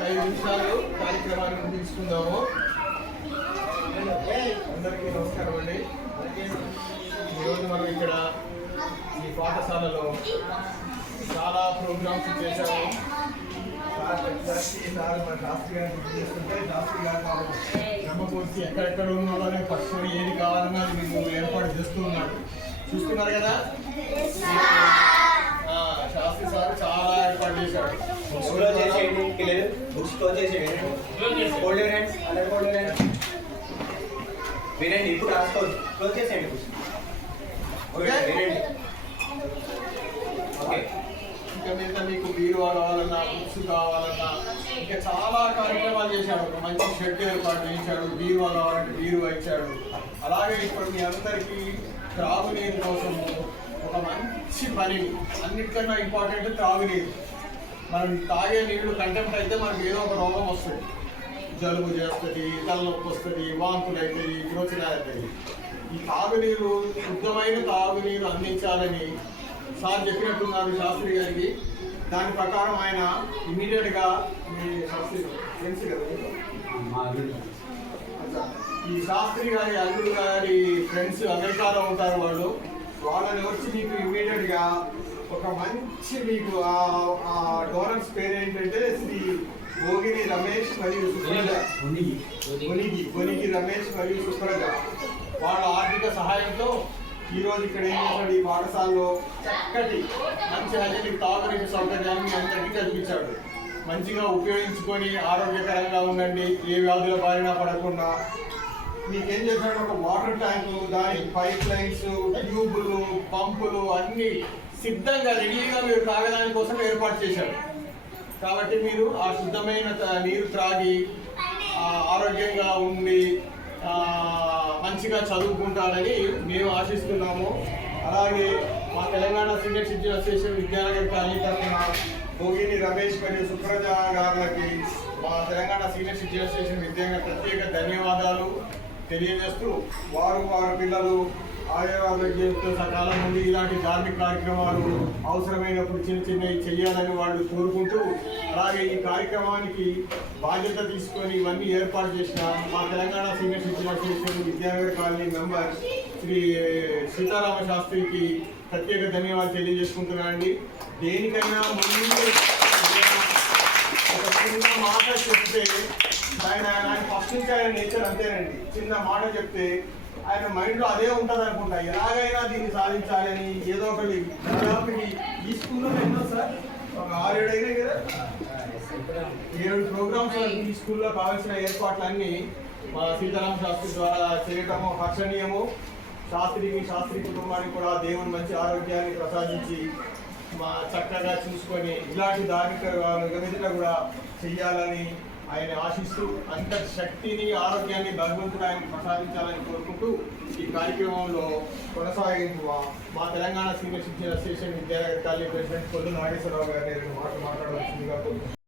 5 నిమిషాలు కార్యక్రమాన్ని తీసుకుందాము. అందరికీ నమస్కారం అండి. ఈరోజు మనం ఇక్కడ ఈ పాఠశాలలో చాలా ప్రోగ్రామ్స్ చేశాము. శాస్త్రి గారిని చేస్తుంటే శాస్త్రి గారు నమ్మకూర్చి ఎక్కడెక్కడ ఉన్న వాళ్ళని పట్టుకొని ఏది కావాలన్నా అది మేము ఏర్పాటు చేస్తూ ఉన్నాడు. చూస్తున్నారు కదా, శాస్త్రి సార్ చాలా ఏర్పాటు చేశాడు. వినండి, ఇప్పుడు రాసుకోవచ్చు. క్లోజ్ చేసేయండి. ఇంకా మీద మీకు బీరువా కావాలన్నా, బుక్స్ కావాలన్నా, ఇంకా చాలా కార్యక్రమాలు చేశాడు. ఒక మంచి షెడ్ ఏర్పాటు చేశాడు. బీరువా కావాలంటే బీరువా ఇచ్చాడు. అలాగే ఇప్పుడు మీ అందరికీ త్రాగునీరు కోసము ఒక మంచి పని, అన్నిటికన్నా ఇంపార్టెంట్ త్రాగునీరు. మనం తాగే నీళ్లు కంటెంప్ట్ అయితే మనకి ఏదో ఒక రోగం వస్తుంది. జలుబు చేస్తుంది, తలనొప్పి వస్తుంది, వాంతులు అవుతాయి, విరోచనాలు అవుతాయి. ఈ తాగునీరు, శుద్ధమైన తాగునీరు అందించాలని సార్ చెప్పినట్టున్నారు శాస్త్రి గారికి. దాని ప్రకారం ఆయన ఇమ్మీడియట్గా మీ శాస్త్రి ఫ్రెండ్స్ కదా, ఈ శాస్త్రి గారి అల్లుడు గారి ఫ్రెండ్స్ అమెరికాలో ఉంటారు. వాళ్ళని వచ్చి మీకు ఇమ్మీడియట్గా ఒక మంచి మీకు ఆ డోనర్స్ పేరు ఏంటంటే శ్రీ గోగిని రమేష్ మరియు సుప్రజ, గొనిగి రమేష్ మరియు సుప్రజ వాళ్ళ ఆర్థిక సహాయంతో ఈరోజు ఇక్కడ ఏం చేశాడు, ఈ పాఠశాలలో చక్కటి మంచి హైజీనిక్ తాగునీటి సౌకర్యాన్ని అందరికీ కల్పించాడు. మంచిగా ఉపయోగించుకొని ఆరోగ్యకరంగా ఉండండి, ఏ వ్యాధుల బారిన పడకుండా. మీకేం చేశాడు, ఒక వాటర్ ట్యాంకు, దాని పైప్ లైన్స్, ట్యూబులు, పంపులు అన్నీ సిద్ధంగా రెడీగా మీరు తాగడానికి కోసం ఏర్పాటు చేశాడు. కాబట్టి మీరు ఆ శుద్ధమైన నీరు త్రాగి ఆరోగ్యంగా ఉండి మంచిగా చదువుకుంటారని మేము ఆశిస్తున్నాము. అలాగే మా Telangana senior citizen association Vidyanagar colony తరఫున గోగిని రమేష్ మరియు సుప్రజ గారులకి మా Telangana senior citizen association Vidyanagar ప్రత్యేక ధన్యవాదాలు తెలియజేస్తూ, వారు పిల్లలు ఆరోగ్యంతో సకాలం నుండి ఇలాంటి ధార్మిక కార్యక్రమాలు అవసరమైనప్పుడు చిన్నవి చెయ్యాలని వాళ్ళు కోరుకుంటూ, అలాగే ఈ కార్యక్రమానికి బాధ్యత తీసుకొని ఇవన్నీ ఏర్పాటు చేసిన మా Telangana senior citizen association Vidyanagar colony member Shri Sitarama శాస్త్రికి ప్రత్యేక ధన్యవాదాలు తెలియజేసుకుంటున్నానండి. దేనికైనా ముందు ఒక చిన్న మాట చెప్తే ఆయన ఫస్ట్ నుంచి ఆయన నేచర్ అంతేనండి. చిన్న మాట చెప్తే ఆయన మైండ్లో అదే ఉంటుంది అనుకుంటా. ఎలాగైనా దీన్ని సాధించాలని ఏదో ఒకటి దాదాపు ఈ స్కూల్లో ఎన్నో సార్ ఒక 6-7 అయినాయి కదా, 7 ప్రోగ్రామ్స్ ఈ స్కూల్లో కావాల్సిన ఏర్పాట్లన్నీ మా సీతారామ శాస్త్రి ద్వారా చేయటము హర్షణీయము. శాస్త్రి కుటుంబానికి కూడా దేవుని మంచి ఆరోగ్యాన్ని ప్రసాదించి చక్కగా చూసుకొని ఇలాంటి ధార్మిక విధంగా కూడా చెయ్యాలని ఆయన ఆశిస్తూ, అంత శక్తిని ఆరోగ్యాన్ని భగవంతుడు ఆయన ప్రసాదించాలని కోరుకుంటూ ఈ కార్యక్రమంలో కొనసాగింపు మా Telangana senior citizen association Vidyanagar colony president Kollu Nageswararao గారిని మాట్లాడవలసిందిగా